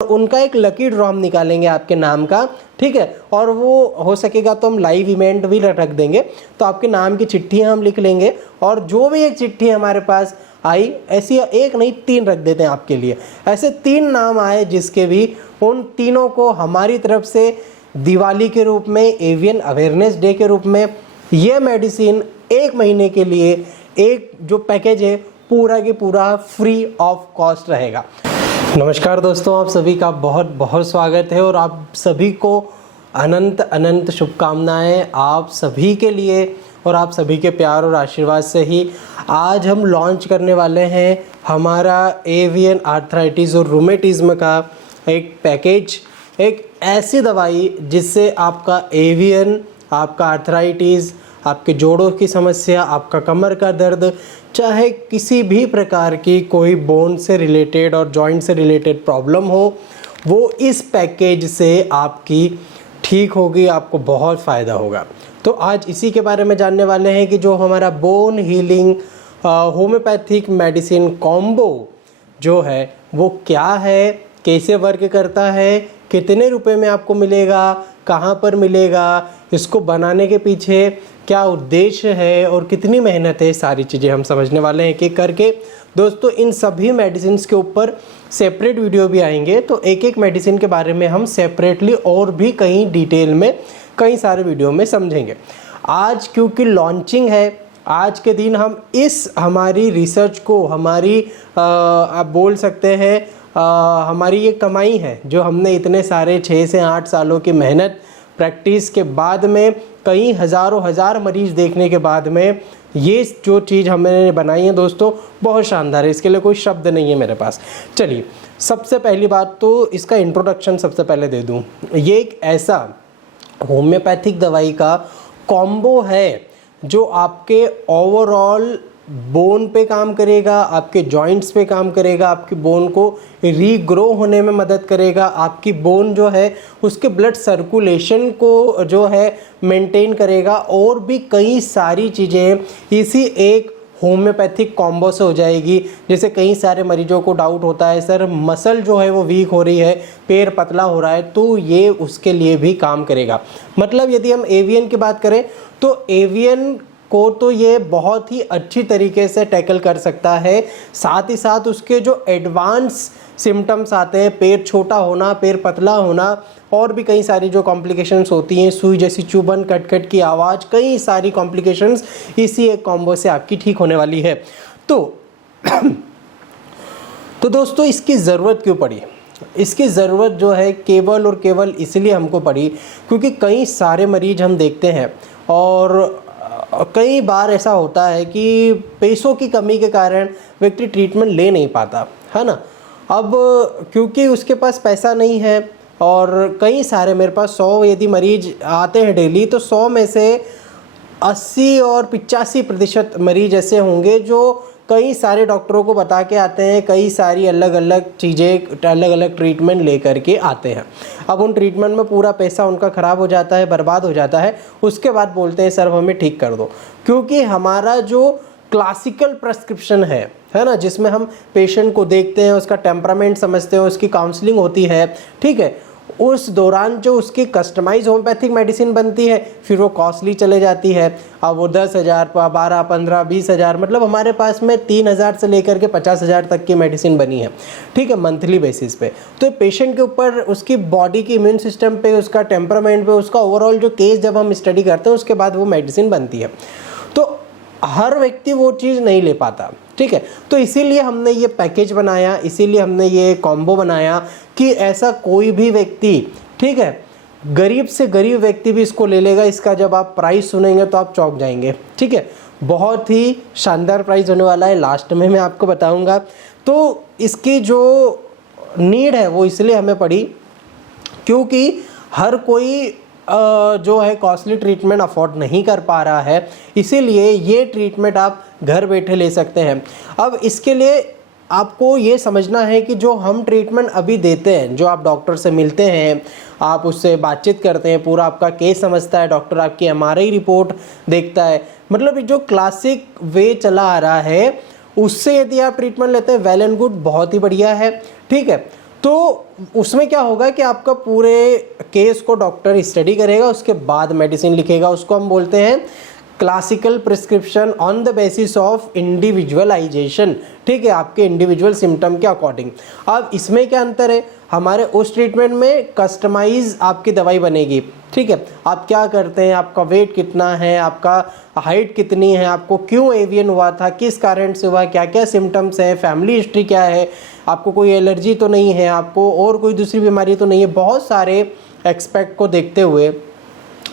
उनका एक lucky draw हम निकालेंगे आपके नाम का, ठीक है। और वो हो सकेगा तो हम लाइव इवेंट भी रख देंगे, तो आपके नाम की चिट्ठियाँ हम लिख लेंगे और जो भी एक चिट्ठी हमारे पास आई, ऐसी एक नहीं 3 रख देते हैं आपके लिए। ऐसे 3 नाम आए जिसके भी, उन तीनों को हमारी तरफ से दिवाली के रूप में, एवियन अवेयरनेस डे के रूप में ये मेडिसिन 1 महीने के लिए एक जो पैकेज है पूरा के पूरा फ्री ऑफ कॉस्ट रहेगा। नमस्कार दोस्तों, आप सभी का बहुत बहुत स्वागत है और आप सभी को अनंत अनंत शुभकामनाएं आप सभी के लिए और आप सभी के प्यार और आशीर्वाद से ही आज हम लॉन्च करने वाले हैं हमारा एवियन आर्थराइटिस और रूमेटिज्म का एक पैकेज, एक ऐसी दवाई जिससे आपका एवियन, आपका आर्थराइटिस, आपके जोड़ों की समस्या, आपका कमर का दर्द, चाहे किसी भी प्रकार की कोई बोन से रिलेटेड और जॉइंट से रिलेटेड प्रॉब्लम हो, वो इस पैकेज से आपकी ठीक होगी, आपको बहुत फ़ायदा होगा। तो आज इसी के बारे में जानने वाले हैं कि जो हमारा bone healing homeopathic medicine combo जो है वो क्या है, कैसे वर्क करता है, कितने रुपए में आपको मिलेगा, कहाँ पर मिलेगा, इसको बनाने के पीछे क्या उद्देश्य है और कितनी मेहनत है, सारी चीज़ें हम समझने वाले हैं एक-एक करके। दोस्तों, इन सभी मेडिसिन के ऊपर सेपरेट वीडियो भी आएंगे, तो एक एक मेडिसिन के बारे में हम सेपरेटली और भी कई डिटेल में कई सारे वीडियो में समझेंगे। आज क्योंकि लॉन्चिंग है, आज के दिन हम इस हमारी रिसर्च को, हमारी आप बोल सकते हैं हमारी ये कमाई है जो हमने इतने सारे 6 से 8 सालों की मेहनत प्रैक्टिस के बाद में, कई हज़ारों हज़ार मरीज देखने के बाद में ये जो चीज़ हमने बनाई है दोस्तों, बहुत शानदार है। इसके लिए कोई शब्द नहीं है मेरे पास। चलिए, सबसे पहली बात तो इसका इंट्रोडक्शन सबसे पहले दे दूं। ये एक ऐसा होम्योपैथिक दवाई का कॉम्बो है जो आपके ओवरऑल बोन पे काम करेगा, आपके जॉइंट्स पे काम करेगा, आपकी बोन को रीग्रो होने में मदद करेगा, आपकी बोन जो है उसके ब्लड सर्कुलेशन को जो है मेंटेन करेगा, और भी कई सारी चीज़ें इसी एक होम्योपैथिक कॉम्बो से हो जाएगी। जैसे कई सारे मरीजों को डाउट होता है, सर मसल जो है वो वीक हो रही है, पैर पतला हो रहा है, तो ये उसके लिए भी काम करेगा। मतलब यदि हम एवियन की बात करें तो एवियन को तो ये बहुत ही अच्छी तरीके से टैकल कर सकता है। साथ ही साथ उसके जो एडवांस सिम्टम्स आते हैं, पैर छोटा होना, पैर पतला होना, और भी कई सारी जो कॉम्प्लिकेशंस होती हैं, सुई जैसी चुभन, कट की आवाज़, कई सारी कॉम्प्लिकेशंस इसी एक कॉम्बो से आपकी ठीक होने वाली है। तो दोस्तों, इसकी ज़रूरत क्यों पड़ी? इसकी ज़रूरत जो है केवल और केवल इसलिए हमको पड़ी क्योंकि कई सारे मरीज हम देखते हैं और कई बार ऐसा होता है कि पैसों की कमी के कारण व्यक्ति ट्रीटमेंट ले नहीं पाता, है ना। अब क्योंकि उसके पास पैसा नहीं है, और कई सारे मेरे पास 100 यदि मरीज आते हैं डेली, तो 100 में से 80 और 85% मरीज ऐसे होंगे जो कई सारे डॉक्टरों को बता के आते हैं, कई सारी अलग अलग चीज़ें, अलग अलग ट्रीटमेंट ले करके आते हैं। अब उन ट्रीटमेंट में पूरा पैसा उनका ख़राब हो जाता है, बर्बाद हो जाता है। उसके बाद बोलते हैं सर हमें ठीक कर दो, क्योंकि हमारा जो क्लासिकल प्रेस्क्रिप्शन है ना, जिसमें हम पेशेंट को देखते हैं, उसका टेम्परामेंट समझते हैं, उसकी काउंसलिंग होती है, ठीक है, उस दौरान जो उसकी कस्टमाइज होम्योपैथिक मेडिसिन बनती है, फिर वो कॉस्टली चले जाती है। अब वो 10,000, 12, 15, 20,000, मतलब हमारे पास में 3,000 से लेकर के 50,000 तक की मेडिसिन बनी है, ठीक है, मंथली बेसिस पे। तो पेशेंट के ऊपर, उसकी बॉडी की इम्यून सिस्टम पे, उसका टेम्परामेंट पे, उसका ओवरऑल जो केस जब हम स्टडी करते हैं उसके बाद वो मेडिसिन बनती है। तो हर व्यक्ति वो चीज़ नहीं ले पाता, ठीक है। तो इसीलिए हमने ये पैकेज बनाया, इसीलिए हमने ये कॉम्बो बनाया कि ऐसा कोई भी व्यक्ति, ठीक है, गरीब से गरीब व्यक्ति भी इसको ले लेगा। इसका जब आप प्राइस सुनेंगे तो आप चौंक जाएंगे, ठीक है। बहुत ही शानदार प्राइस होने वाला है, लास्ट में मैं आपको बताऊंगा। तो इसकी जो नीड है वो इसलिए हमें पड़ी क्योंकि हर कोई जो है कॉस्टली ट्रीटमेंट अफोर्ड नहीं कर पा रहा है, इसीलिए ये ट्रीटमेंट आप घर बैठे ले सकते हैं। अब इसके लिए आपको ये समझना है कि जो हम ट्रीटमेंट अभी देते हैं, जो आप डॉक्टर से मिलते हैं, आप उससे बातचीत करते हैं, पूरा आपका केस समझता है, डॉक्टर आपकी MRI रिपोर्ट देखता है, मतलब जो क्लासिक वे चला आ रहा है उससे यदि आप ट्रीटमेंट लेते हैं, वेल एंड गुड, बहुत ही बढ़िया है, ठीक है। तो उसमें क्या होगा कि आपका पूरे केस को डॉक्टर स्टडी करेगा, उसके बाद मेडिसिन लिखेगा। उसको हम बोलते हैं classical prescription on the basis of individualisation, ठीक है, आपके इंडिविजुअल सिम्टम के अकॉर्डिंग। अब इसमें क्या अंतर है, हमारे उस ट्रीटमेंट में कस्टमाइज आपकी दवाई बनेगी, ठीक है। आप क्या करते हैं, आपका वेट कितना है, आपका हाइट कितनी है, आपको क्यों एवियन हुआ था, किस कारण से हुआ, क्या क्या सिम्टम्स है, फैमिली हिस्ट्री क्या है, आपको कोई एलर्जी तो नहीं है, आपको और कोई दूसरी बीमारी तो नहीं है, बहुत सारे एक्सपेक्ट को देखते हुए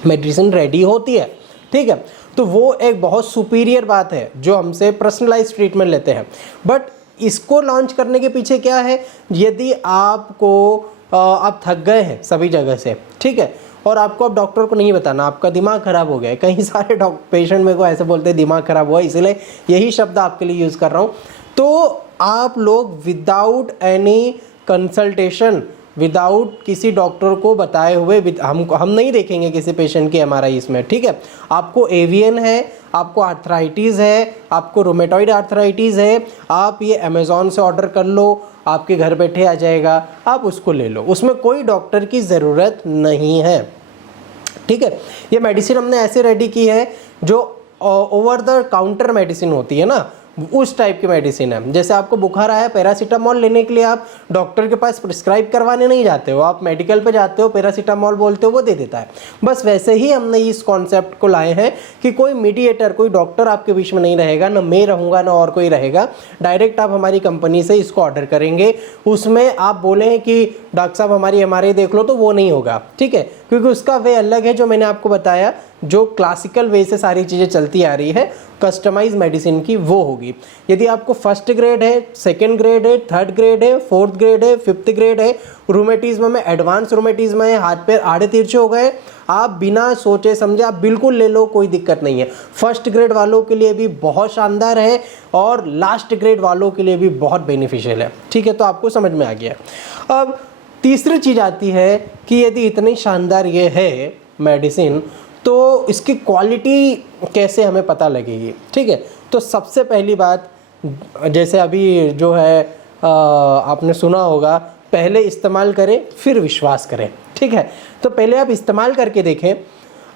मेडिसिन रेडी होती है, ठीक है। तो वो एक बहुत सुपीरियर बात है जो हमसे पर्सनलाइज ट्रीटमेंट लेते हैं। बट इसको लॉन्च करने के पीछे क्या है, यदि आपको आप थक गए हैं सभी जगह से, ठीक है, और आपको अब डॉक्टर को नहीं बताना आपका दिमाग खराब हो गया है, कई सारे पेशेंट मेरे को ऐसे बोलते हैं दिमाग खराब हुआ, इसलिए यही शब्द आपके लिए यूज़ कर रहा हूँ। तो आप लोग विदाउट एनी कंसल्टेशन, विदाउट किसी डॉक्टर को बताए हुए, हम नहीं देखेंगे किसी पेशेंट की एमआरआई इसमें, ठीक है। आपको एवियन है, आपको आर्थराइटिस है, आपको रोमेटॉइड आर्थराइटिस है, आप ये अमेज़ॉन से ऑर्डर कर लो, आपके घर बैठे आ जाएगा, आप उसको ले लो, उसमें कोई डॉक्टर की ज़रूरत नहीं है, ठीक है। ये मेडिसिन हमने ऐसे रेडी की है जो ओवर द काउंटर मेडिसिन होती है ना, उस टाइप की मेडिसिन है। जैसे आपको बुखार आया, पैरासीटामॉल लेने के लिए आप डॉक्टर के पास प्रिस्क्राइब करवाने नहीं जाते हो, आप मेडिकल पे जाते हो, पैरासीटामॉल बोलते हो, वो दे देता है। बस वैसे ही हमने इस कॉन्सेप्ट को लाए हैं कि कोई मीडिएटर, कोई डॉक्टर आपके बीच में नहीं रहेगा, ना मैं रहूँगा ना और कोई रहेगा। डायरेक्ट आप हमारी कंपनी से इसको ऑर्डर करेंगे। उसमें आप बोलें कि डॉक्टर साहब हमारी एमआरआई देख लो, तो वो नहीं होगा, ठीक है, क्योंकि उसका वे अलग है जो मैंने आपको बताया, जो क्लासिकल वे से सारी चीज़ें चलती आ रही है, कस्टमाइज मेडिसिन की वो होगी। यदि आपको फर्स्ट ग्रेड है, सेकंड ग्रेड है, थर्ड ग्रेड है, फोर्थ ग्रेड है, फिफ्थ ग्रेड है, रूमेटिज्म में एडवांस रूमेटिज्म है, हाथ पैर आड़े तिरछे हो गए, आप बिना सोचे समझे आप बिल्कुल ले लो, कोई दिक्कत नहीं है। फर्स्ट ग्रेड वालों के लिए भी बहुत शानदार है और लास्ट ग्रेड वालों के लिए भी बहुत बेनिफिशियल है, ठीक है। तो आपको समझ में आ गया। अब तीसरी चीज़ आती है कि यदि इतनी शानदार ये है मेडिसिन, तो इसकी क्वालिटी कैसे हमें पता लगेगी, ठीक है। तो सबसे पहली बात, जैसे अभी जो है आपने सुना होगा, पहले इस्तेमाल करें फिर विश्वास करें, ठीक है। तो पहले आप इस्तेमाल करके देखें,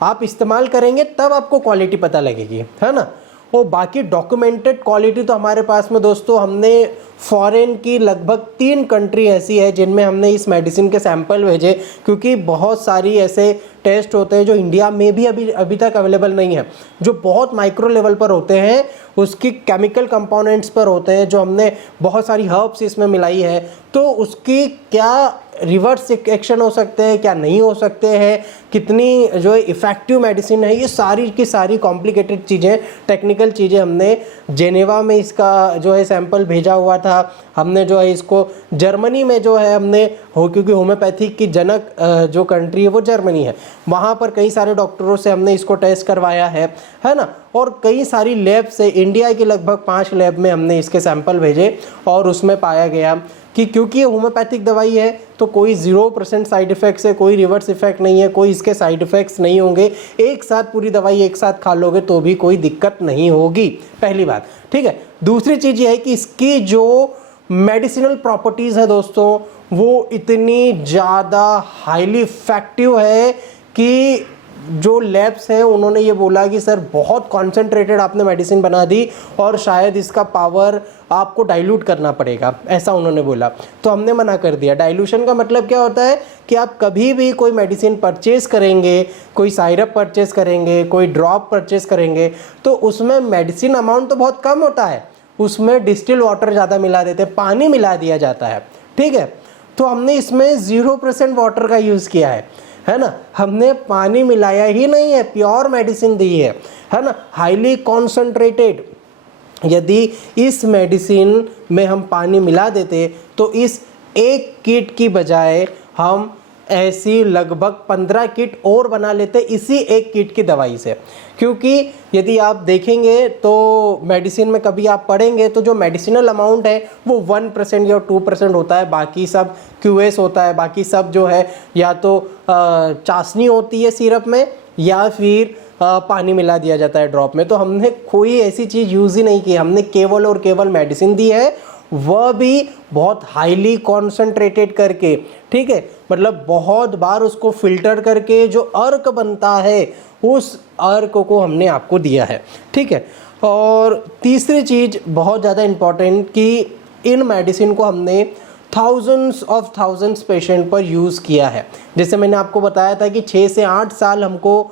आप इस्तेमाल करेंगे तब आपको क्वालिटी पता लगेगी, है ना। और बाकी डॉक्यूमेंटेड क्वालिटी तो हमारे पास में दोस्तों, हमने फॉरेन की लगभग 3 कंट्री ऐसी है जिनमें हमने इस मेडिसिन के सैंपल भेजे, क्योंकि बहुत सारी ऐसे टेस्ट होते हैं जो इंडिया में भी अभी तक अवेलेबल नहीं है, जो बहुत माइक्रो लेवल पर होते हैं, उसकी केमिकल कंपोनेंट्स पर होते हैं, जो हमने बहुत सारी हर्ब्स इसमें मिलाई है, तो उसकी क्या रिवर्स एक्शन हो सकते हैं, क्या नहीं हो सकते हैं, कितनी जो इफ़ेक्टिव मेडिसिन है, ये सारी की सारी कॉम्प्लिकेटेड चीज़ें, टेक्निकल चीज़ें हमने जेनेवा में इसका जो है सैंपल भेजा हुआ था। हमने जो है इसको जर्मनी में जो है हमने क्योंकि होम्योपैथिक की जनक जो कंट्री है वो जर्मनी है, वहाँ पर कई सारे डॉक्टरों से हमने इसको टेस्ट करवाया है ना। और कई सारी लैब से, इंडिया की लगभग 5 लैब में हमने इसके सैंपल भेजे और उसमें पाया गया कि क्योंकि ये होम्योपैथिक दवाई है तो कोई 0% साइड इफ़ेक्ट्स है, कोई रिवर्स इफेक्ट नहीं है, कोई इसके साइड इफ़ेक्ट्स नहीं होंगे। एक साथ पूरी दवाई एक साथ खा लोगे तो भी कोई दिक्कत नहीं होगी, पहली बात, ठीक है। दूसरी चीज़ ये है कि इसकी जो मेडिसिनल प्रॉपर्टीज़ है दोस्तों, वो इतनी ज़्यादा हाईली इफेक्टिव है कि जो लैब्स हैं उन्होंने ये बोला कि सर बहुत कॉन्सेंट्रेटेड आपने मेडिसिन बना दी और शायद इसका पावर आपको डाइल्यूट करना पड़ेगा, ऐसा उन्होंने बोला। तो हमने मना कर दिया। डाइल्यूशन का मतलब क्या होता है कि आप कभी भी कोई मेडिसिन परचेज करेंगे, कोई साइरप परचेज करेंगे, कोई ड्रॉप परचेज करेंगे, तो उसमें मेडिसिन अमाउंट तो बहुत कम होता है, उसमें डिस्टिल वाटर ज़्यादा मिला देते, पानी मिला दिया जाता है, ठीक है। तो हमने इसमें 0% वाटर का यूज़ किया है ना, हमने पानी मिलाया ही नहीं है, प्योर मेडिसिन दी है ना, हाईली कॉन्सेंट्रेटेड। यदि इस मेडिसिन में हम पानी मिला देते तो इस एक किट की बजाय हम ऐसी लगभग 15 किट और बना लेते इसी एक किट की दवाई से। क्योंकि यदि आप देखेंगे तो मेडिसिन में कभी आप पढ़ेंगे तो जो मेडिसिनल अमाउंट है वो 1% या 2% होता है, बाकी सब QS होता है, बाकी सब जो है या तो चाशनी होती है सिरप में या फिर पानी मिला दिया जाता है ड्रॉप में। तो हमने कोई ऐसी चीज़ यूज़ ही नहीं की, हमने केवल और केवल मेडिसिन दी है वह भी बहुत हाईली कॉन्सेंट्रेटेड करके, ठीक है, मतलब बहुत बार उसको फिल्टर करके जो अर्क बनता है उस अर्क को हमने आपको दिया है, ठीक है। और तीसरी चीज़ बहुत ज़्यादा इम्पॉर्टेंट कि इन मेडिसिन को हमने थाउजेंड्स पेशेंट पर यूज़ किया है। जैसे मैंने आपको बताया था कि 6 से 8 साल हमको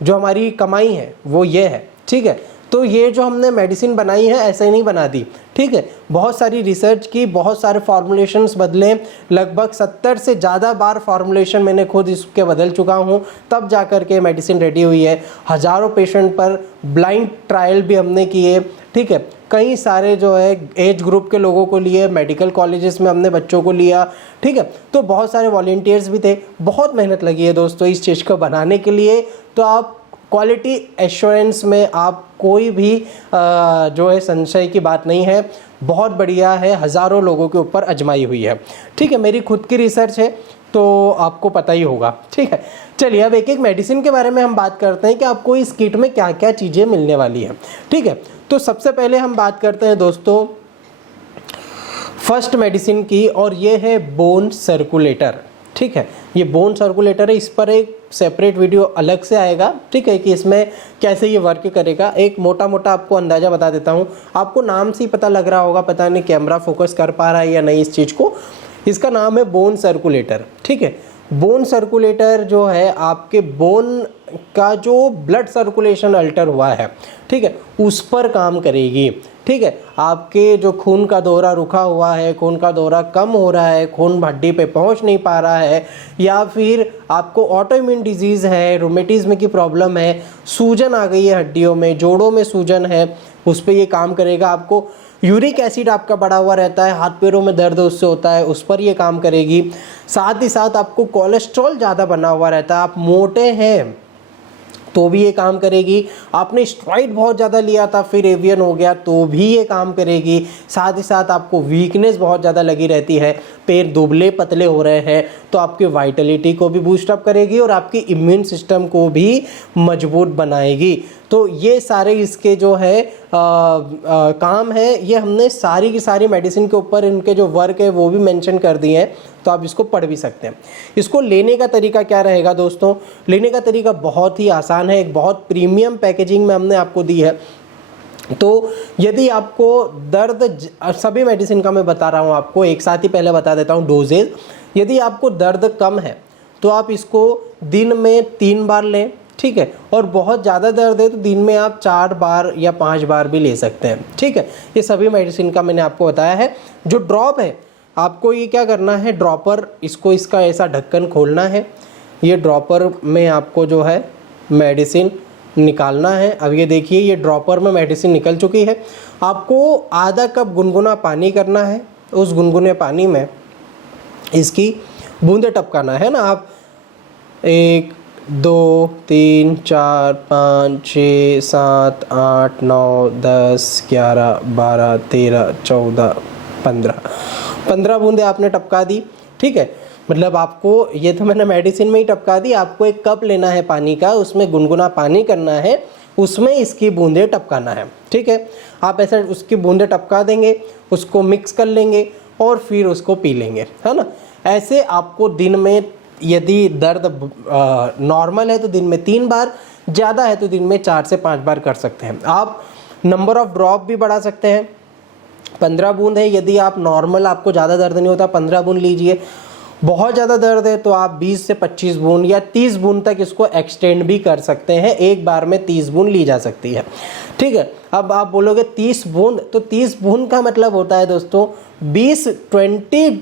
जो हमारी कमाई है वो ये है, ठीक है। तो ये जो हमने मेडिसिन बनाई है ऐसे ही नहीं बना दी, ठीक है, बहुत सारी रिसर्च की, बहुत सारे फॉर्मुलेशंस बदले, लगभग 70 से ज़्यादा बार फॉर्मुलेशन मैंने खुद इसके बदल चुका हूँ, तब जा कर के मेडिसिन रेडी हुई है। हज़ारों पेशेंट पर ब्लाइंड ट्रायल भी हमने किए, ठीक है, कई सारे जो है एज ग्रुप के लोगों को लिए, मेडिकल कॉलेजेस में हमने बच्चों को लिया, ठीक है। तो बहुत सारे वॉलंटियर्स भी थे, बहुत मेहनत लगी है दोस्तों इस चीज़ को बनाने के लिए। तो आप क्वालिटी एश्योरेंस में आप कोई भी जो है संशय की बात नहीं है, बहुत बढ़िया है, हज़ारों लोगों के ऊपर आजमाई हुई है, ठीक है। मेरी खुद की रिसर्च है तो आपको पता ही होगा, ठीक है। चलिए अब एक एक मेडिसिन के बारे में हम बात करते हैं कि आपको इस किट में क्या क्या चीज़ें मिलने वाली हैं, ठीक है। तो सबसे पहले हम बात करते हैं दोस्तों फर्स्ट मेडिसिन की, और ये है बोन सर्कुलेटर, ठीक है। ये बोन सर्कुलेटर है, इस पर एक सेपरेट वीडियो अलग से आएगा, ठीक है, कि इसमें कैसे ये वर्क करेगा। एक मोटा मोटा आपको अंदाज़ा बता देता हूँ, आपको नाम से ही पता लग रहा होगा, पता नहीं कैमरा फोकस कर पा रहा है या नहीं इस चीज़ को। इसका नाम है बोन सर्कुलेटर, ठीक है। बोन सर्कुलेटर जो है आपके बोन का जो ब्लड सर्कुलेशन अल्टर हुआ है, ठीक है, उस पर काम करेगी, ठीक है। आपके जो खून का दौरा रुका हुआ है, खून का दौरा कम हो रहा है, खून हड्डी पे पहुंच नहीं पा रहा है, या फिर आपको ऑटोइम्यून डिजीज़ है, रोमेटिज्म की प्रॉब्लम है, सूजन आ गई है हड्डियों में, जोड़ों में सूजन है, उस पर ये काम करेगा। आपको यूरिक एसिड आपका बढ़ा हुआ रहता है, हाथ पैरों में दर्द उससे होता है, उस पर ये काम करेगी। साथ ही साथ आपको कोलेस्ट्रॉल ज़्यादा बना हुआ रहता है, आप मोटे हैं तो भी ये काम करेगी। आपने स्टेरॉइड बहुत ज़्यादा लिया था फिर एवियन हो गया तो भी ये काम करेगी। साथ ही साथ आपको वीकनेस बहुत ज़्यादा लगी रहती है, पैर दुबले पतले हो रहे हैं, तो आपकी वाइटलिटी को भी बूस्टअप करेगी और आपकी इम्यून सिस्टम को भी मजबूत बनाएगी। तो ये सारे इसके जो है काम है, ये हमने सारी की सारी मेडिसिन के ऊपर इनके जो वर्क है वो भी मेंशन कर दिए हैं, तो आप इसको पढ़ भी सकते हैं। इसको लेने का तरीका क्या रहेगा दोस्तों? लेने का तरीका बहुत ही आसान है, एक बहुत प्रीमियम पैकेजिंग में हमने आपको दी है। तो यदि आपको दर्द, सभी मेडिसिन का मैं बता रहा हूँ आपको, एक साथ ही पहले बता देता हूँ डोजेज। यदि आपको दर्द कम है तो आप इसको दिन में 3 बार लें, ठीक है, और बहुत ज़्यादा दर्द है तो दिन में आप 4 बार या 5 बार भी ले सकते हैं, ठीक है। ये सभी मेडिसिन का मैंने आपको बताया है। जो ड्रॉप है, आपको ये क्या करना है, ड्रॉपर इसको, इसका ऐसा ढक्कन खोलना है, ये ड्रॉपर में आपको जो है मेडिसिन निकालना है। अब ये देखिए, ये ड्रॉपर में मेडिसिन निकल चुकी है। आपको आधा कप गुनगुना पानी करना है, उस गुनगुने पानी में इसकी बूंदे टपकाना है ना। आप 1 2 3 4 5 6 7 8 9 10 11 12 13 14 15 बूंदे आपने टपका दी, ठीक है। मतलब आपको, ये तो मैंने मेडिसिन में ही टपका दी, आपको एक कप लेना है पानी का, उसमें गुनगुना पानी करना है, उसमें इसकी बूंदे टपकाना है, ठीक है। आप ऐसा उसकी बूंदे टपका देंगे, उसको मिक्स कर लेंगे और फिर उसको पी लेंगे, है ना। ऐसे आपको दिन में, यदि दर्द नॉर्मल है तो दिन में 3 बार, ज़्यादा है तो दिन में 4 से 5 बार कर सकते हैं। आप नंबर ऑफ़ ड्रॉप भी बढ़ा सकते हैं। 15 बूंद है, यदि आप नॉर्मल, आपको ज़्यादा दर्द नहीं होता, 15 बूंद लीजिए। बहुत ज़्यादा दर्द है तो आप 20 से 25 बूंद या 30 बूंद तक इसको एक्सटेंड भी कर सकते हैं। एक बार में 30 बूंद ली जा सकती है, ठीक है। अब आप बोलोगे 30 बूंद, तो 30 बूंद का मतलब होता है दोस्तों 20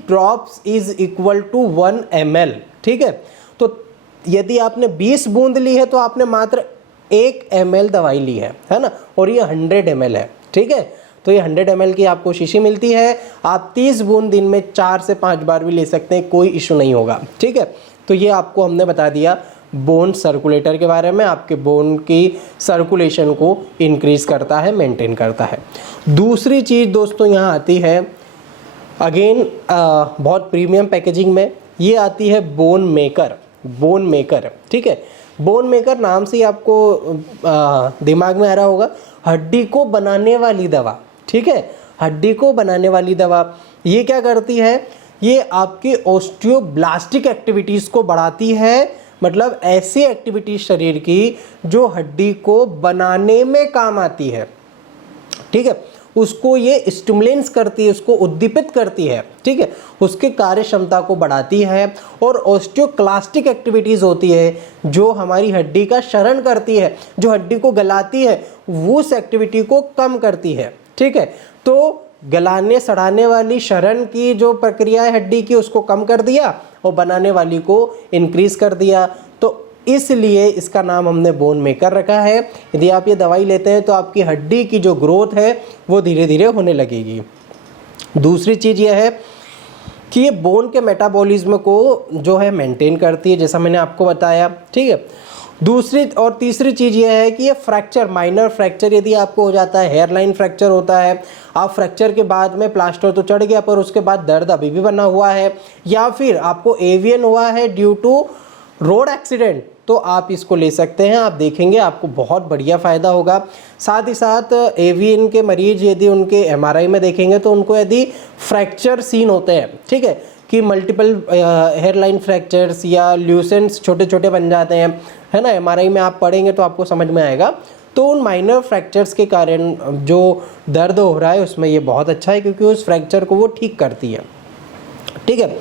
drops is equal to 1 ml, ठीक है। तो यदि आपने 20 बूंद ली है तो आपने मात्र 1 ml दवाई ली है ना, और ये 100 ml है, ठीक है। तो ये 100 ml की आपको शीशी मिलती है। आप 30 बूंद दिन में 4 से 5 बार भी ले सकते हैं, कोई इशू नहीं होगा, ठीक है। तो ये आपको हमने बता दिया बोन सर्कुलेटर के बारे में। आपके बोन की सर्कुलेशन को इंक्रीज करता है, मेंटेन करता है। दूसरी चीज़ दोस्तों यहाँ आती है, अगेन बहुत प्रीमियम पैकेजिंग में, ये आती है बोन मेकर। बोन मेकर, ठीक है। बोन मेकर नाम से ही आपको दिमाग में आ रहा होगा, हड्डी को बनाने वाली दवा, ठीक है। हड्डी को बनाने वाली दवा। ये क्या करती है, ये आपकी ऑस्टियोब्लास्टिक एक्टिविटीज़ को बढ़ाती है, मतलब ऐसी एक्टिविटीज शरीर की जो हड्डी को बनाने में काम आती है, ठीक है, उसको ये स्टिमुलेंस करती है, उसको उद्दीपित करती है, ठीक है, उसके कार्य क्षमता को बढ़ाती है। और ऑस्टियोक्लास्टिक एक्टिविटीज़ होती है जो हमारी हड्डी का क्षरण करती है, जो हड्डी को गलाती है, वो उस एक्टिविटी को कम करती है, ठीक है। तो गलाने सड़ाने वाली क्षरण की जो प्रक्रिया है हड्डी की, उसको कम कर दिया और बनाने वाली को इंक्रीज कर दिया। तो इसलिए इसका नाम हमने बोन मेकर रखा है। यदि आप ये दवाई लेते हैं तो आपकी हड्डी की जो ग्रोथ है वो धीरे धीरे होने लगेगी। दूसरी चीज़ यह है कि ये बोन के मेटाबॉलिज्म को जो है मेंटेन करती है, जैसा मैंने आपको बताया, ठीक है। दूसरी और तीसरी चीज़ यह है कि ये फ्रैक्चर, माइनर फ्रैक्चर यदि आपको हो जाता है, हेयरलाइन फ्रैक्चर होता है, आप फ्रैक्चर के बाद में प्लास्टर तो चढ़ गया पर उसके बाद दर्द अभी भी बना हुआ है, या फिर आपको एवीएन हुआ है ड्यू टू रोड एक्सीडेंट, तो आप इसको ले सकते हैं। आप देखेंगे आपको बहुत बढ़िया फ़ायदा होगा। साथ ही साथ एवीएन के मरीज यदि उनके एमआरआई में देखेंगे तो उनको यदि फ्रैक्चर सीन होते हैं, ठीक है, कि मल्टीपल हेयरलाइन फ्रैक्चर्स या ल्यूसेंट्स छोटे छोटे बन जाते हैं, है ना, एमआरआई में आप पढ़ेंगे तो आपको समझ में आएगा। तो उन माइनर फ्रैक्चर्स के कारण जो दर्द हो रहा है उसमें ये बहुत अच्छा है, क्योंकि उस फ्रैक्चर को वो ठीक करती है, ठीक है।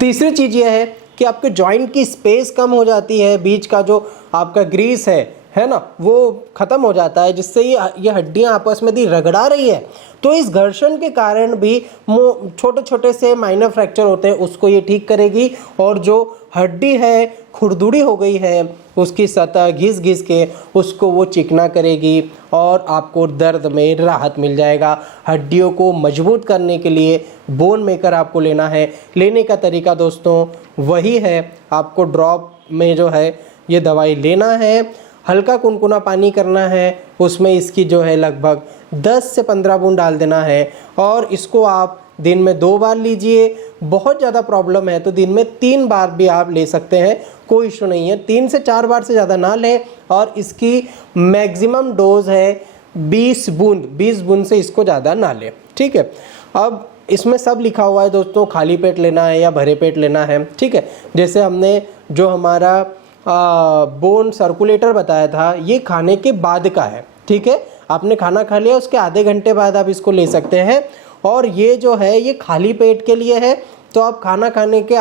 तीसरी चीज़ ये है कि आपके जॉइंट की स्पेस कम हो जाती है, बीच का जो आपका ग्रीस है ना, वो ख़त्म हो जाता है, जिससे ये हड्डियाँ आपस में यदि रगड़ा रही है तो इस घर्षण के कारण भी छोटे छोटे से माइनर फ्रैक्चर होते हैं, उसको ये ठीक करेगी। और जो हड्डी है खुरदुरी हो गई है उसकी सतह घिस घिस के उसको वो चिकना करेगी और आपको दर्द में राहत मिल जाएगा। हड्डियों को मजबूत करने के लिए बोन मेकर आपको लेना है। लेने का तरीका दोस्तों वही है, आपको ड्रॉप में जो है ये दवाई लेना है, हल्का कुनकुना पानी करना है, उसमें इसकी जो है लगभग 10 से 15 बूंद डाल देना है और इसको आप दिन में 2 बार लीजिए। बहुत ज़्यादा प्रॉब्लम है तो दिन में 3 बार भी आप ले सकते हैं, कोई इशू नहीं है। 3 से 4 बार से ज़्यादा ना लें। और इसकी मैक्सिमम डोज है 20 बूंद, 20 बूंद से इसको ज़्यादा ना लें, ठीक है। अब इसमें सब लिखा हुआ है दोस्तों, खाली पेट लेना है या भरे पेट लेना है, ठीक है। जैसे हमने जो हमारा बोन सर्कुलेटर बताया था ये खाने के बाद का है, ठीक है। आपने खाना खा लिया उसके आधे घंटे बाद आप इसको ले सकते हैं। और ये जो है ये खाली पेट के लिए है, तो आप खाना खाने के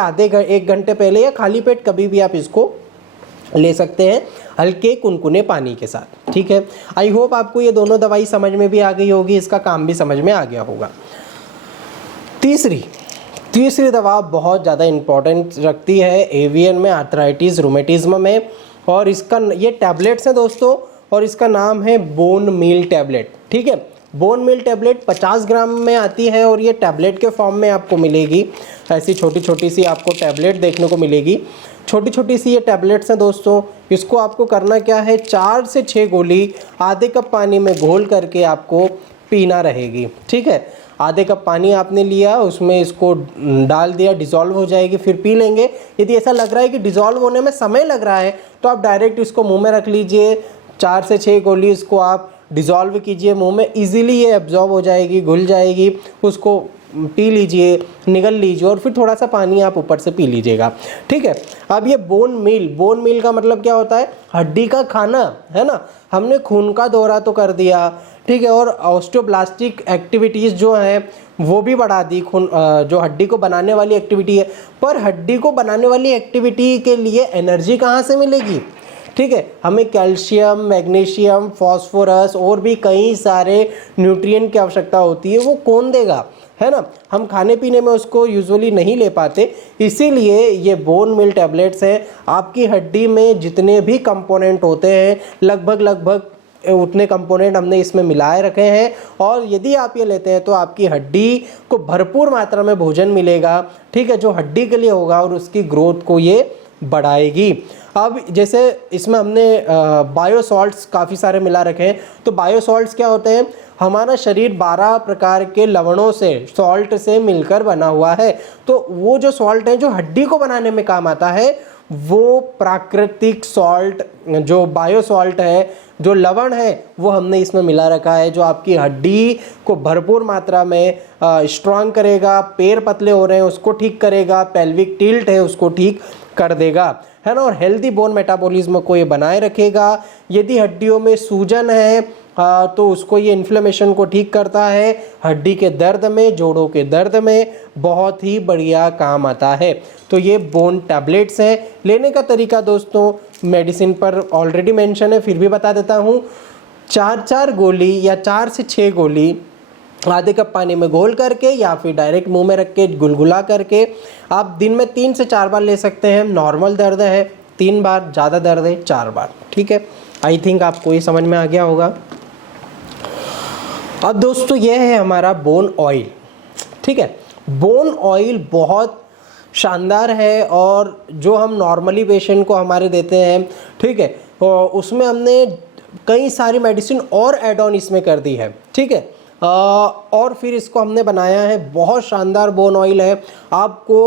एक घंटे पहले या खाली पेट कभी भी आप इसको ले सकते हैं हल्के कुनकुने पानी के साथ, ठीक है। आई होप आपको ये दोनों दवाई समझ में भी आ गई होगी, इसका काम भी समझ में आ गया होगा। तीसरी दवा बहुत ज़्यादा इम्पोर्टेंट रखती है एवीएन में, आर्थराइटिस, रूमेटिज्म में, और इसका ये टैबलेट्स हैं दोस्तों और इसका नाम है बोन मील टैबलेट, ठीक है। बोन मील टैबलेट 50 ग्राम में आती है और ये टैबलेट के फॉर्म में आपको मिलेगी। ऐसी छोटी छोटी सी आपको टैबलेट देखने को मिलेगी। छोटी छोटी सी ये टैबलेट्स हैं दोस्तों। इसको आपको करना क्या है, 4 से 6 गोली आधे कप पानी में घोल करके आपको पीना रहेगी, ठीक है। आधे कप पानी आपने लिया, उसमें इसको डाल दिया, डिज़ोल्व हो जाएगी, फिर पी लेंगे। यदि ऐसा लग रहा है कि डिज़ोल्व होने में समय लग रहा है तो आप डायरेक्ट इसको मुंह में रख लीजिए। 4 से 6 गोली इसको आप डिज़ोल्व कीजिए मुंह में, इजीली ये एब्जॉर्ब हो जाएगी, घुल जाएगी। उसको पी लीजिए, निगल लीजिए और फिर थोड़ा सा पानी आप ऊपर से पी लीजिएगा, ठीक है। अब ये बोन मील का मतलब क्या होता है, हड्डी का खाना, है ना। हमने खून का दौरा तो कर दिया, ठीक है, और ऑस्टियोब्लास्टिक एक्टिविटीज़ जो हैं वो भी बढ़ा दी, खून जो हड्डी को बनाने वाली एक्टिविटी है। पर हड्डी को बनाने वाली एक्टिविटी के लिए एनर्जी कहाँ से मिलेगी, ठीक है। हमें कैल्शियम, मैग्नीशियम, फॉस्फोरस और भी कई सारे न्यूट्रिएंट की आवश्यकता होती है, वो कौन देगा, है ना। हम खाने पीने में उसको यूजुअली नहीं ले पाते, इसीलिए ये बोन मील टैबलेट्स हैं। आपकी हड्डी में जितने भी कंपोनेंट होते हैं लगभग उतने कंपोनेंट हमने इसमें मिलाए रखे हैं। और यदि आप ये लेते हैं तो आपकी हड्डी को भरपूर मात्रा में भोजन मिलेगा, ठीक है, जो हड्डी के लिए होगा और उसकी ग्रोथ को ये बढ़ाएगी। अब जैसे इसमें हमने बायोसॉल्ट्स काफ़ी सारे मिला रखे हैं। तो बायोसॉल्ट्स क्या होते हैं, हमारा शरीर 12 प्रकार के लवणों से, सॉल्ट से मिलकर बना हुआ है। तो वो जो सॉल्ट है जो हड्डी को बनाने में काम आता है वो प्राकृतिक सॉल्ट, जो बायो सॉल्ट है, जो लवण है, वो हमने इसमें मिला रखा है, जो आपकी हड्डी को भरपूर मात्रा में स्ट्रांग करेगा, पैर पतले हो रहे हैं उसको ठीक करेगा, पेल्विक टिल्ट है उसको ठीक कर देगा, है ना। और हेल्दी बोन मेटाबॉलिज्म को ये बनाए रखेगा। यदि हड्डियों में सूजन है तो उसको ये इन्फ्लेमेशन को ठीक करता है। हड्डी के दर्द में, जोड़ों के दर्द में बहुत ही बढ़िया काम आता है। तो ये बोन टैबलेट्स हैं। लेने का तरीका दोस्तों मेडिसिन पर ऑलरेडी मेंशन है, फिर भी बता देता हूँ। 4 गोली या 4 से 6 गोली आधे कप पानी में घोल करके या फिर डायरेक्ट मुंह में रख के गुलगुला करके आप दिन में 3 से 4 बार ले सकते हैं। नॉर्मल दर्द है 3 बार, ज़्यादा दर्द है 4 बार, ठीक है। आई थिंक आपको ये समझ में आ गया होगा। अब दोस्तों ये है हमारा बोन ऑयल, ठीक है। बोन ऑयल बहुत शानदार है और जो हम नॉर्मली पेशेंट को हमारे देते हैं, ठीक है, उसमें हमने कई सारी मेडिसिन और ऐड ऑन इसमें कर दी है, ठीक है। और फिर इसको हमने बनाया है, बहुत शानदार बोन ऑयल है। आपको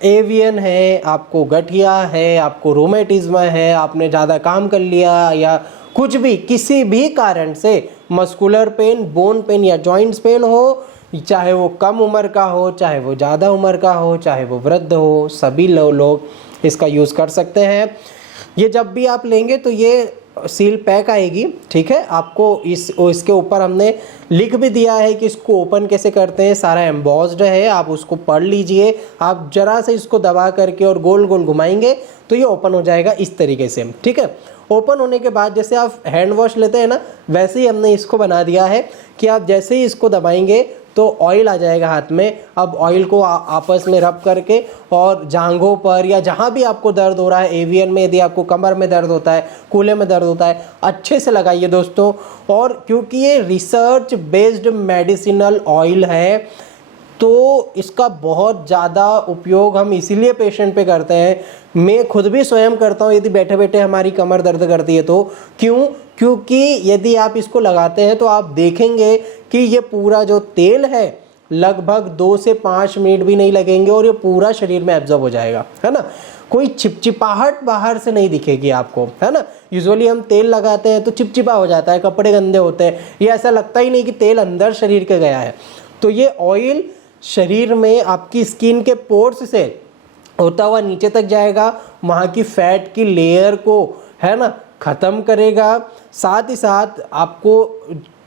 एवियन है, आपको गठिया है, आपको रोमेटिज्म है, आपने ज़्यादा काम कर लिया या कुछ भी, किसी भी कारण से मस्कुलर पेन, बोन पेन या जॉइंट्स पेन हो, चाहे वो कम उम्र का हो, चाहे वो ज़्यादा उम्र का हो, चाहे वो वृद्ध हो, सभी लोग इसका यूज़ कर सकते हैं। ये जब भी आप लेंगे तो ये सील पैक आएगी, ठीक है। आपको इसके ऊपर हमने लिख भी दिया है कि इसको ओपन कैसे करते हैं, सारा एम्बॉस्ड है, आप उसको पढ़ लीजिए। आप जरा से इसको दबा करके और गोल गोल घुमाएंगे तो ये ओपन हो जाएगा इस तरीके से, ठीक है। ओपन होने के बाद जैसे आप हैंड वॉश लेते हैं ना, वैसे ही हमने इसको बना दिया है कि आप जैसे ही इसको दबाएंगे तो ऑयल आ जाएगा हाथ में। अब ऑयल को आपस में रब करके और जांघों पर या जहाँ भी आपको दर्द हो रहा है, एवियन में यदि आपको कमर में दर्द होता है, कूल्हे में दर्द होता है, अच्छे से लगाइए दोस्तों। और क्योंकि ये रिसर्च बेस्ड मेडिसिनल ऑयल है तो इसका बहुत ज़्यादा उपयोग हम इसीलिए पेशेंट पे करते हैं। मैं खुद भी स्वयं करता हूँ यदि बैठे बैठे हमारी कमर दर्द करती है तो। क्यों? क्योंकि यदि आप इसको लगाते हैं तो आप देखेंगे कि ये पूरा जो तेल है लगभग 2 से 5 मिनट भी नहीं लगेंगे और ये पूरा शरीर में एब्जॉर्ब हो जाएगा, है ना। कोई चिपचिपाहट बाहर से नहीं दिखेगी आपको, है ना। यूजुअली हम तेल लगाते हैं तो चिपचिपा हो जाता है, कपड़े गंदे होते हैं, ये ऐसा लगता ही नहीं कि तेल अंदर शरीर के गया है। तो ये ऑयल शरीर में आपकी स्किन के पोर्स से होता हुआ नीचे तक जाएगा, वहाँ की फैट की लेयर को, है ना, ख़त्म करेगा। साथ ही साथ आपको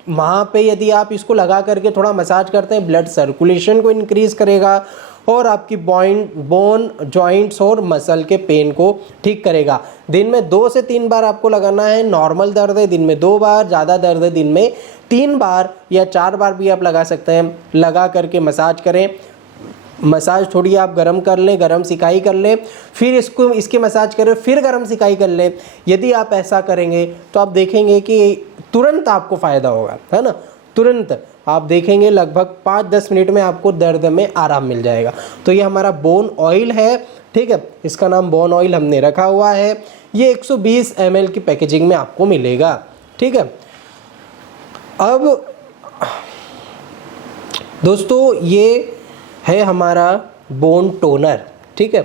वहाँ पे यदि आप इसको लगा करके थोड़ा मसाज करते हैं, ब्लड सर्कुलेशन को इंक्रीज़ करेगा और आपकी बोन, जॉइंट्स और मसल के पेन को ठीक करेगा। दिन में 2 से 3 बार आपको लगाना है। नॉर्मल दर्द है दिन में 2 बार, ज़्यादा दर्द है दिन में 3 बार या 4 बार भी आप लगा सकते हैं। लगा करके मसाज करें। मसाज थोड़ी आप गरम कर लें, गरम सिकाई कर लें, फिर इसकी मसाज करें, फिर गरम सिकाई कर लें। यदि आप ऐसा करेंगे तो आप देखेंगे कि तुरंत आपको फ़ायदा होगा, है ना। तुरंत आप देखेंगे लगभग 5-10 मिनट में आपको दर्द में आराम मिल जाएगा। तो ये हमारा बोन ऑयल है, ठीक है। इसका नाम बोन ऑयल हमने रखा हुआ है। ये 120 ml की पैकेजिंग में आपको मिलेगा, ठीक है। अब दोस्तों ये है हमारा बोन टोनर, ठीक है।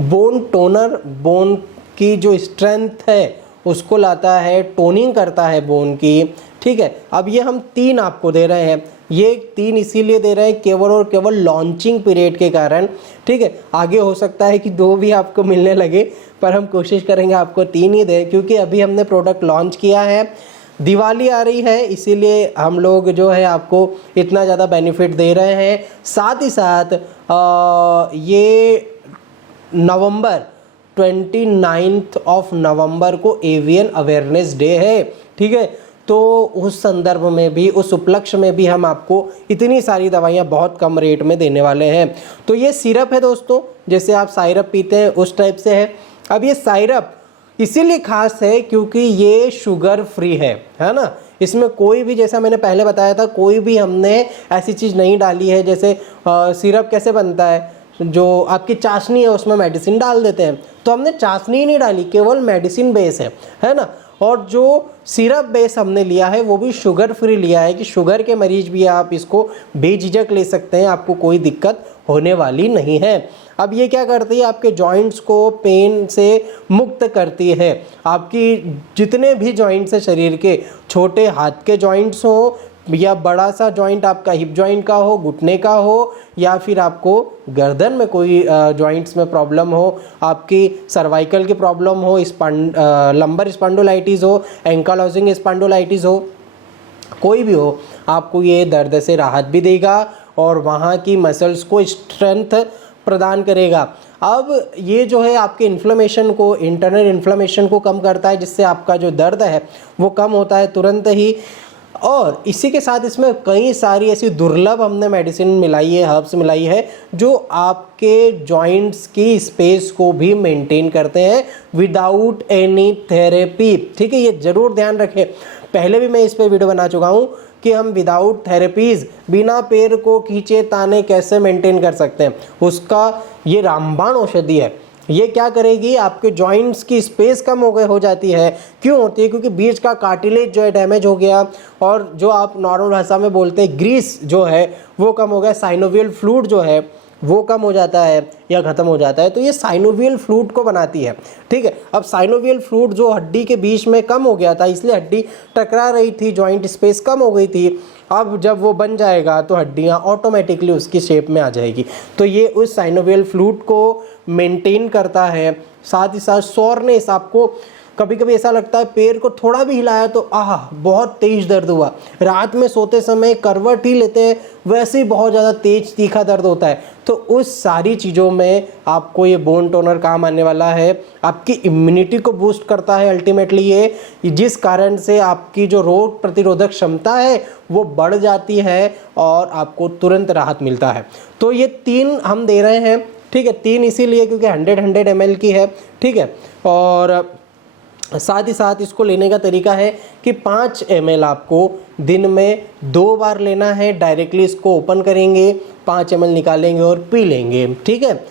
बोन टोनर बोन की जो स्ट्रेंथ है उसको लाता है, टोनिंग करता है बोन की, ठीक है। अब ये हम 3 आपको दे रहे हैं। ये 3 इसीलिए दे रहे हैं केवल और केवल लॉन्चिंग पीरियड के कारण, ठीक है। आगे हो सकता है कि 2 भी आपको मिलने लगे, पर हम कोशिश करेंगे आपको 3 ही दें, क्योंकि अभी हमने प्रोडक्ट लॉन्च किया है। दिवाली आ रही है इसीलिए हम लोग जो है आपको इतना ज़्यादा बेनिफिट दे रहे हैं। साथ ही साथ ये नवंबर 29 नवंबर को एवियन अवेयरनेस डे है, ठीक है। तो उस संदर्भ में भी, उस उपलक्ष्य में भी हम आपको इतनी सारी दवाइयाँ बहुत कम रेट में देने वाले हैं। तो ये सिरप है दोस्तों, जैसे आप साइरप पीते हैं उस टाइप से है। अब ये साइरप इसीलिए खास है क्योंकि ये शुगर फ्री है ना। इसमें कोई भी, जैसा मैंने पहले बताया था, कोई भी हमने ऐसी चीज़ नहीं डाली है। जैसे सिरप कैसे बनता है, जो आपकी चाशनी है उसमें मेडिसिन डाल देते हैं, तो हमने चाशनी ही नहीं डाली, केवल मेडिसिन बेस है ना। और जो सिरप बेस हमने लिया है वो भी शुगर फ्री लिया है कि शुगर के मरीज भी आप इसको बेझिझक ले सकते हैं, आपको कोई दिक्कत होने वाली नहीं है। अब ये क्या करती है, आपके जॉइंट्स को पेन से मुक्त करती है। आपकी जितने भी जॉइंट्स हैं शरीर के, छोटे हाथ के जॉइंट्स हो या बड़ा सा जॉइंट आपका हिप जॉइंट का हो, घुटने का हो, या फिर आपको गर्दन में कोई जॉइंट्स में प्रॉब्लम हो, आपकी सर्वाइकल की प्रॉब्लम हो, लंबर स्पॉन्डिलोलाइटिस हो, एंकालोजिंग स्पॉन्डिलोलाइटिस हो, कोई भी हो, आपको ये दर्द से राहत भी देगा और वहाँ की मसल्स को स्ट्रेंथ प्रदान करेगा। अब ये जो है आपके इन्फ्लेमेशन को, इंटरनल इन्फ्लेमेशन को कम करता है, जिससे आपका जो दर्द है वो कम होता है तुरंत ही। और इसी के साथ इसमें कई सारी ऐसी दुर्लभ हमने मेडिसिन मिलाई है, हर्ब्स मिलाई है, जो आपके जॉइंट्स की स्पेस को भी मेंटेन करते हैं विदाउट एनी थेरेपी। ठीक है, ये ज़रूर ध्यान रखें। पहले भी मैं इस पे वीडियो बना चुका हूँ कि हम विदाउट थेरेपीज़, बिना पैर को खींचे ताने कैसे मेंटेन कर सकते हैं, उसका ये रामबाण औषधि है। ये क्या करेगी, आपके जॉइंट्स की स्पेस कम हो जाती है। क्यों होती है? क्योंकि बीच का कार्टिलेज जो है डैमेज हो गया, और जो आप नॉर्मल भाषा में बोलते हैं ग्रीस जो है वो कम हो गया, साइनोवियल फ्लूइड जो है वो कम हो जाता है या ख़त्म हो जाता है। तो ये साइनोवियल फ्लूइड को बनाती है। ठीक है, अब साइनोवियल फ्लूइड जो हड्डी के बीच में कम हो गया था, इसलिए हड्डी टकरा रही थी, जॉइंट स्पेस कम हो गई थी। अब जब वो बन जाएगा तो हड्डियाँ ऑटोमेटिकली उसकी शेप में आ जाएगी। तो ये उस साइनोवियल फ्लूइड को मेंटेन करता है। साथ ही साथ सोरनेस, आपको कभी कभी ऐसा लगता है पैर को थोड़ा भी हिलाया तो बहुत तेज दर्द हुआ, रात में सोते समय करवट ही लेते हैं वैसे ही बहुत ज़्यादा तेज तीखा दर्द होता है, तो उस सारी चीज़ों में आपको ये बोन टोनर काम आने वाला है। आपकी इम्यूनिटी को बूस्ट करता है अल्टीमेटली ये, जिस कारण से आपकी जो रोग प्रतिरोधक क्षमता है वो बढ़ जाती है और आपको तुरंत राहत मिलता है। तो ये 3 हम दे रहे हैं। ठीक है, 3 इसीलिए क्योंकि 100 ml की है। ठीक है, और साथ ही साथ इसको लेने का तरीका है कि 5 ml आपको दिन में 2 बार लेना है। डायरेक्टली इसको ओपन करेंगे, 5 ml निकालेंगे और पी लेंगे। ठीक है,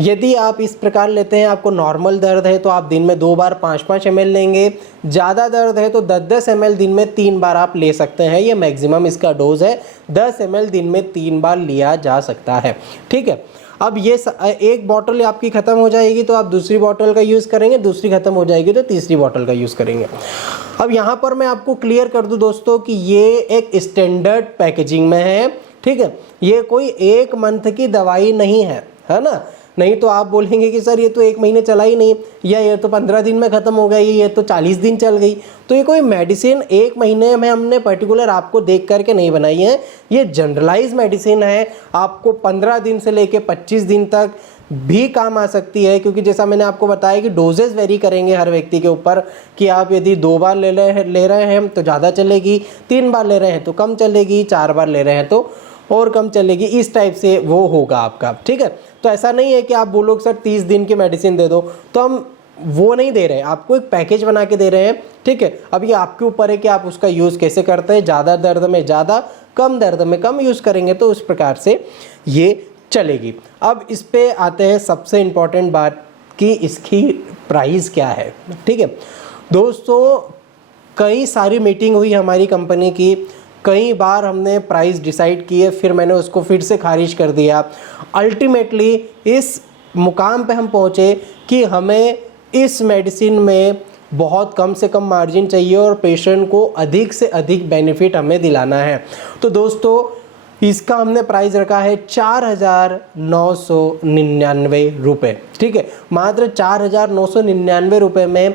यदि आप इस प्रकार लेते हैं, आपको नॉर्मल दर्द है तो आप दिन में 2 बार 5-5 ml लेंगे। ज़्यादा दर्द है तो 10-10 ml दिन में 3 बार आप ले सकते हैं। ये मैक्सिमम इसका डोज है, 10 ml दिन में 3 बार लिया जा सकता है। ठीक है, अब ये एक बॉटल आपकी ख़त्म हो जाएगी तो आप दूसरी बॉटल का यूज़ करेंगे, दूसरी ख़त्म हो जाएगी तो तीसरी बॉटल का यूज़ करेंगे। अब यहाँ पर मैं आपको क्लियर कर दूँ दोस्तों कि ये एक स्टैंडर्ड पैकेजिंग में है। ठीक है, ये कोई 1 मंथ की दवाई नहीं है, है ना। नहीं तो आप बोलेंगे कि सर ये तो 1 महीने चला ही नहीं, या ये तो 15 दिन में ख़त्म हो गई, ये तो 40 दिन चल गई। तो ये कोई मेडिसिन 1 महीने में हमने पर्टिकुलर आपको देख करके नहीं बनाई है। ये जनरलाइज मेडिसिन है, आपको 15 दिन से लेके 25 दिन तक भी काम आ सकती है। क्योंकि जैसा मैंने आपको बताया कि डोजेस वेरी करेंगे हर व्यक्ति के ऊपर, कि आप यदि 2 बार ले रहे हैं तो ज़्यादा चलेगी, 3 बार ले रहे हैं तो कम चलेगी, 4 बार ले रहे हैं तो और कम चलेगी। इस टाइप से वो होगा आपका। ठीक है, तो ऐसा नहीं है कि आप बोलो सर 30 दिन की मेडिसिन दे दो, तो हम वो नहीं दे रहे हैं, आपको एक पैकेज बना के दे रहे हैं। ठीक है, अब ये आपके ऊपर है कि आप उसका यूज़ कैसे करते हैं। ज़्यादा दर्द में ज़्यादा, कम दर्द में कम यूज़ करेंगे तो उस प्रकार से ये चलेगी। अब इस पे आते हैं सबसे इम्पॉर्टेंट बात कि इसकी प्राइस क्या है। ठीक है दोस्तों, कई सारी मीटिंग हुई हमारी कंपनी की, कई बार हमने प्राइस डिसाइड किए, फिर मैंने उसको फिर से खारिज कर दिया। अल्टीमेटली इस मुकाम पे हम पहुँचे कि हमें इस मेडिसिन में बहुत कम से कम मार्जिन चाहिए और पेशेंट को अधिक से अधिक बेनिफिट हमें दिलाना है। तो दोस्तों इसका हमने प्राइस रखा है 4,999 रुपये। ठीक है, मात्र 4,999 रुपये में।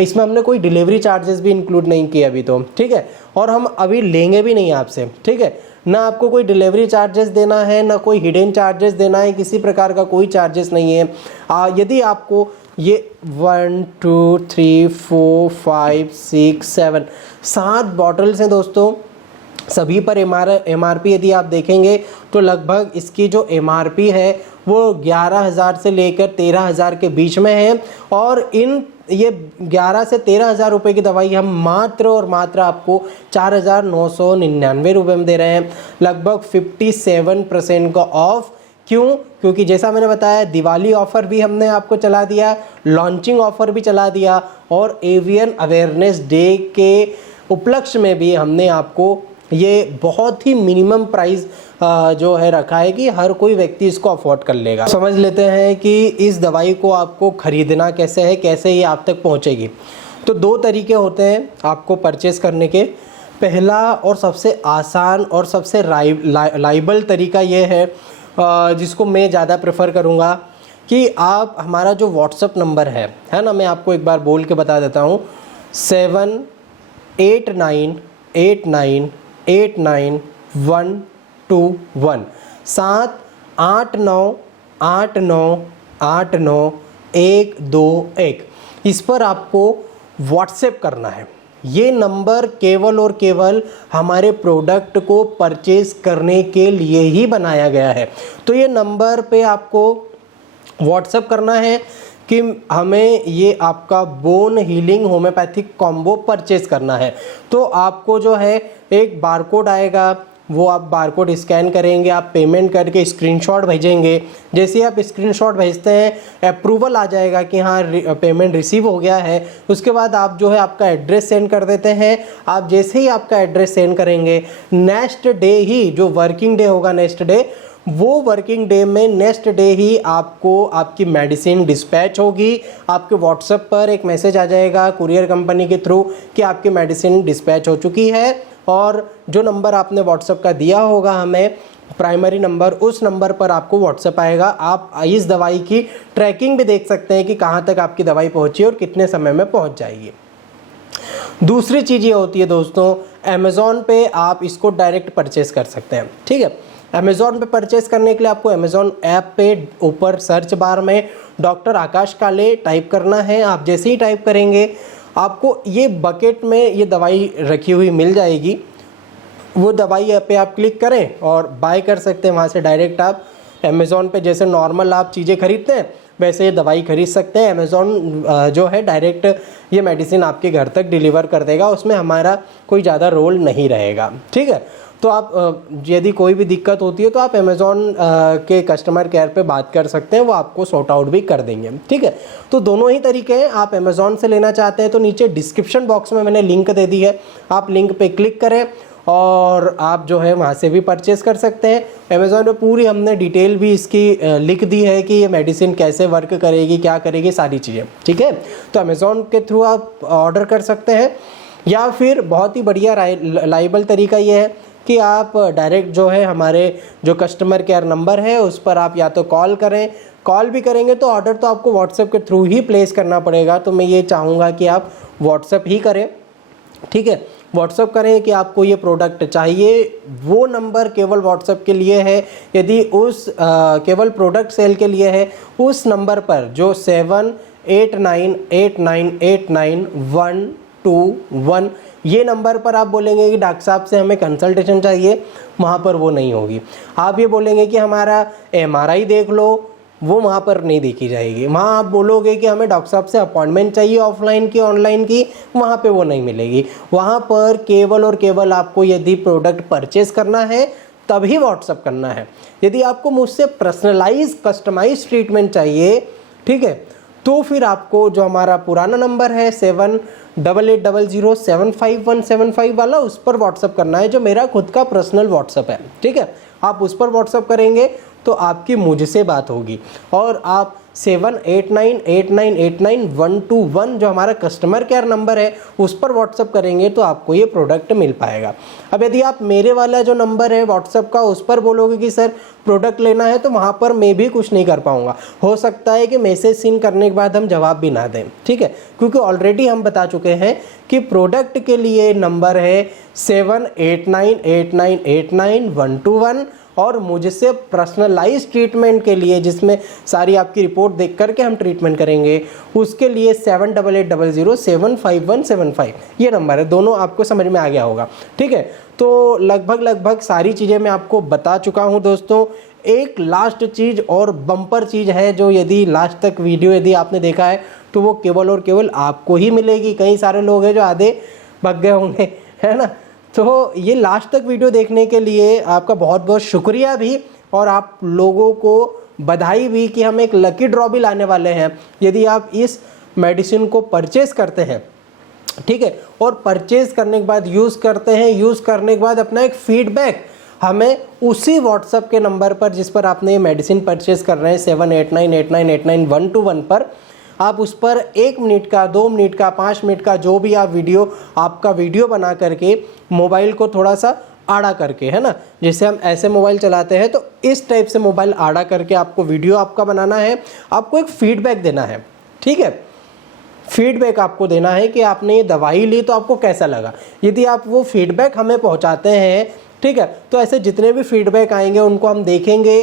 इसमें हमने कोई डिलीवरी चार्जेस भी इंक्लूड नहीं किए अभी तो। ठीक है, और हम अभी लेंगे भी नहीं आपसे। ठीक है, ना आपको कोई डिलीवरी चार्जेस देना है, ना कोई हिडन चार्जेस देना है, किसी प्रकार का कोई चार्जेस नहीं है। यदि आपको ये 1 2 3 4 5 6 7 बॉटल्स हैं दोस्तों, सभी पर MRP यदि आप देखेंगे तो लगभग इसकी जो MRP है वो 11,000 से लेकर 13,000 के बीच में है। और ये 11 से 13,000 रुपये की दवाई हम मात्र और मात्र आपको 4,999 रुपये में दे रहे हैं। लगभग 57% का ऑफ क्यों? क्योंकि जैसा मैंने बताया दिवाली ऑफ़र भी हमने आपको चला दिया, लॉन्चिंग ऑफ़र भी चला दिया और एवियन अवेयरनेस डे के उपलक्ष्य में भी हमने आपको ये बहुत ही मिनिमम प्राइस जो है रखा है कि हर कोई व्यक्ति इसको अफोर्ड कर लेगा। समझ लेते हैं कि इस दवाई को आपको ख़रीदना कैसे है, कैसे ये आप तक पहुंचेगी। तो 2 तरीके होते हैं आपको परचेज़ करने के। पहला और सबसे आसान और सबसे लाइबल तरीका ये है जिसको मैं ज़्यादा प्रेफर करूँगा कि आप हमारा जो व्हाट्सअप नंबर है ना, मैं आपको एक बार बोल के बता देता हूँ 7898989121 78989899121। इस पर आपको व्हाट्सएप करना है। ये नंबर केवल और केवल हमारे प्रोडक्ट को परचेज़ करने के लिए ही बनाया गया है। तो ये नंबर पे आपको व्हाट्सएप करना है कि हमें ये आपका bone healing homeopathic combo purchase करना है। तो आपको जो है एक बारकोड आएगा, वो आप बारकोड स्कैन करेंगे, आप पेमेंट करके स्क्रीनशॉट भेजेंगे। जैसे ही आप स्क्रीनशॉट भेजते हैं अप्रूवल आ जाएगा कि हाँ पेमेंट रिसीव हो गया है। उसके बाद आप जो है आपका एड्रेस सेंड कर देते हैं। आप जैसे ही आपका एड्रेस सेंड करेंगे नेक्स्ट डे ही जो वर्किंग डे होगा, नेक्स्ट डे वो वर्किंग डे में नेक्स्ट डे ही आपको आपकी मेडिसिन डिस्पैच होगी। आपके व्हाट्सएप पर एक मैसेज आ जाएगा कुरियर कंपनी के थ्रू कि आपकी मेडिसिन डिस्पैच हो चुकी है और जो नंबर आपने व्हाट्सएप का दिया होगा हमें प्राइमरी नंबर, उस नंबर पर आपको व्हाट्सएप आएगा। आप इस दवाई की ट्रैकिंग भी देख सकते हैं कि कहाँ तक आपकी दवाई पहुँची और कितने समय में पहुँच जाएगी। दूसरी चीज़ ये होती है दोस्तों, अमेज़ॉन पे आप इसको डायरेक्ट परचेज़ कर सकते हैं। ठीक है, अमेज़ॉन पे परचेज़ करने के लिए आपको अमेज़ॉन ऐप पे ऊपर सर्च बार में डॉक्टर आकाश काले टाइप करना है। आप जैसे ही टाइप करेंगे आपको ये बकेट में ये दवाई रखी हुई मिल जाएगी। वो दवाई पे आप क्लिक करें और बाय कर सकते हैं। वहाँ से डायरेक्ट आप अमेज़ॉन पे जैसे नॉर्मल आप चीज़ें खरीदते हैं वैसे ये दवाई खरीद सकते हैं। अमेज़ॉन जो है डायरेक्ट ये मेडिसिन आपके घर तक डिलीवर कर देगा, उसमें हमारा कोई ज़्यादा रोल नहीं रहेगा। ठीक है, तो आप यदि कोई भी दिक्कत होती है तो आप अमेज़ॉन के कस्टमर केयर पे बात कर सकते हैं, वो आपको सॉर्ट आउट भी कर देंगे। ठीक है, तो दोनों ही तरीके हैं। आप अमेज़ॉन से लेना चाहते हैं तो नीचे डिस्क्रिप्शन बॉक्स में मैंने लिंक दे दी है, आप लिंक पे क्लिक करें और आप जो है वहाँ से भी परचेज़ कर सकते हैं। अमेज़ॉन पे पूरी हमने डिटेल भी इसकी लिख दी है कि ये मेडिसिन कैसे वर्क करेगी, क्या करेगी, सारी चीज़ें। ठीक है, तो अमेज़ॉन के थ्रू आप ऑर्डर कर सकते हैं या फिर बहुत ही बढ़िया लाइबल तरीका ये है कि आप डायरेक्ट जो है हमारे जो कस्टमर केयर नंबर है उस पर आप या तो कॉल करें, कॉल भी करेंगे तो ऑर्डर तो आपको व्हाट्सएप के थ्रू ही प्लेस करना पड़ेगा। तो मैं ये चाहूँगा कि आप व्हाट्सएप ही करें। ठीक है, व्हाट्सएप करें कि आपको ये प्रोडक्ट चाहिए। वो नंबर केवल व्हाट्सएप के लिए है। यदि उस केवल प्रोडक्ट सेल के लिए है, उस नंबर पर जो 7898989121 ये नंबर पर आप बोलेंगे कि डॉक्टर साहब से हमें कंसल्टेशन चाहिए, वहाँ पर वो नहीं होगी। आप ये बोलेंगे कि हमारा MRI देख लो, वो वहाँ पर नहीं देखी जाएगी। वहाँ आप बोलोगे कि हमें डॉक्टर साहब से अपॉइंटमेंट चाहिए ऑफलाइन की ऑनलाइन की, वहाँ पे वो नहीं मिलेगी। वहाँ पर केवल और केवल आपको यदि प्रोडक्ट परचेज़ करना है तभी व्हाट्सअप करना है। यदि आपको मुझसे पर्सनलाइज कस्टमाइज ट्रीटमेंट चाहिए, ठीक है, तो फिर आपको जो हमारा पुराना नंबर है 7800075175 वाला, उस पर व्हाट्सअप करना है, जो मेरा खुद का पर्सनल व्हाट्सअप है। ठीक है, आप उस पर व्हाट्सअप करेंगे तो आपकी मुझसे बात होगी और आप 7898989121 जो हमारा कस्टमर केयर नंबर है उस पर व्हाट्सअप करेंगे तो आपको ये प्रोडक्ट मिल पाएगा। अब यदि आप मेरे वाला जो नंबर है व्हाट्सअप का उस पर बोलोगे कि सर प्रोडक्ट लेना है, तो वहाँ पर मैं भी कुछ नहीं कर पाऊँगा। हो सकता है कि मैसेज सीन करने के बाद हम जवाब भी ना दें। ठीक है, क्योंकि ऑलरेडी हम बता चुके हैं कि प्रोडक्ट के लिए नंबर है 7898989121 और मुझसे पर्सनलाइज ट्रीटमेंट के लिए जिसमें सारी आपकी रिपोर्ट देख करके हम ट्रीटमेंट करेंगे उसके लिए 7880075175 ये नंबर है। दोनों आपको समझ में आ गया होगा। ठीक है, तो लगभग सारी चीज़ें मैं आपको बता चुका हूं दोस्तों। एक लास्ट चीज़ और बम्पर चीज़ है जो यदि लास्ट तक वीडियो यदि आपने देखा है तो वो केवल और केवल आपको ही मिलेगी। कई सारे लोग हैं जो आधे भग गए होंगे, है ना। तो ये लास्ट तक वीडियो देखने के लिए आपका बहुत बहुत शुक्रिया भी। और आप लोगों को बधाई भी कि हम एक लकी ड्रॉ भी लाने वाले हैं यदि आप इस मेडिसिन को परचेस करते हैं, ठीक है। और परचेज करने के बाद यूज़ करते हैं, यूज़ करने के बाद अपना एक फीडबैक हमें उसी व्हाट्सएप के नंबर पर जिस पर आपने ये मेडिसिन परचेज कर रहे हैं 7898988121 पर, आप उस पर 1 मिनट का, 2 मिनट का, 5 मिनट का जो भी आप आपका वीडियो बना करके मोबाइल को थोड़ा सा आड़ा करके, है ना, जैसे हम ऐसे मोबाइल चलाते हैं तो इस टाइप से मोबाइल आड़ा करके आपको वीडियो आपका बनाना है, आपको एक फीडबैक देना है, ठीक है। फीडबैक आपको देना है कि आपने ये दवाई ली तो आपको कैसा लगा। यदि आप वो फीडबैक हमें पहुंचाते हैं, ठीक है, तो ऐसे जितने भी फीडबैक आएंगे उनको हम देखेंगे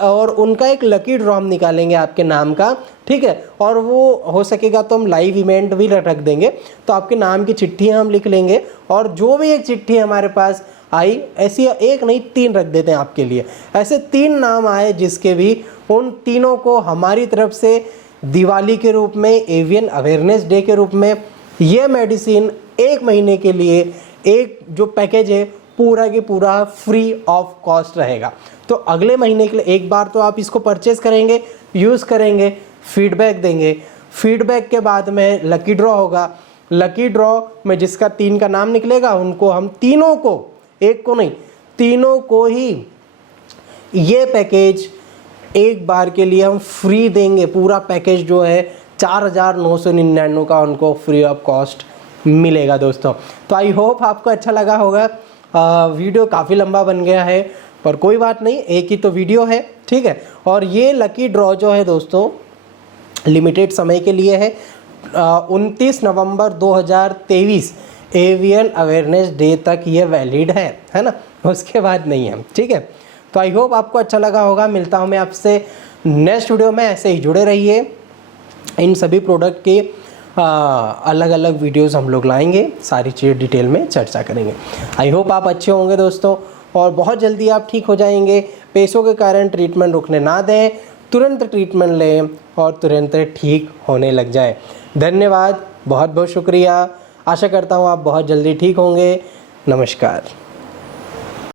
और उनका एक लकी ड्रॉ हम निकालेंगे आपके नाम का, ठीक है। और वो हो सकेगा तो हम लाइव इवेंट भी रख देंगे, तो आपके नाम की चिट्ठियाँ हम लिख लेंगे और जो भी एक चिट्ठी हमारे पास आई, ऐसी एक नहीं 3 रख देते हैं आपके लिए, ऐसे 3 नाम आए जिसके भी उन तीनों को हमारी तरफ से दिवाली के रूप में, एवियन अवेयरनेस डे के रूप में ये मेडिसिन 1 महीने के लिए एक जो पैकेज है पूरा के पूरा फ्री ऑफ कॉस्ट रहेगा। तो अगले महीने के लिए एक बार तो आप इसको परचेज करेंगे, यूज़ करेंगे, फीडबैक देंगे, फीडबैक के बाद में लकी ड्रॉ होगा, लकी ड्रॉ में जिसका 3 का नाम निकलेगा उनको हम तीनों को, एक को नहीं, तीनों को ही ये पैकेज एक बार के लिए हम फ्री देंगे। पूरा पैकेज जो है 4999 का उनको फ्री ऑफ कॉस्ट मिलेगा दोस्तों। तो आई होप आपको अच्छा लगा होगा। वीडियो काफ़ी लंबा बन गया है पर कोई बात नहीं, एक ही तो वीडियो है, ठीक है। और ये लकी ड्रॉ जो है दोस्तों लिमिटेड समय के लिए है, 29 नवंबर 2023 एवियन अवेयरनेस डे तक ये वैलिड है ना, उसके बाद नहीं है, ठीक है। तो आई होप आपको अच्छा लगा होगा। मिलता हूँ मैं आपसे नेक्स्ट वीडियो में, ऐसे ही जुड़े रहिए। इन सभी प्रोडक्ट के अलग अलग वीडियोस हम लोग लाएंगे, सारी चीज़ें डिटेल में चर्चा करेंगे। आई होप आप अच्छे होंगे दोस्तों और बहुत जल्दी आप ठीक हो जाएंगे। पैसों के कारण ट्रीटमेंट रुकने ना दें, तुरंत ट्रीटमेंट लें और तुरंत ठीक होने लग जाए। धन्यवाद, बहुत बहुत शुक्रिया। आशा करता हूँ आप बहुत जल्दी ठीक होंगे। नमस्कार।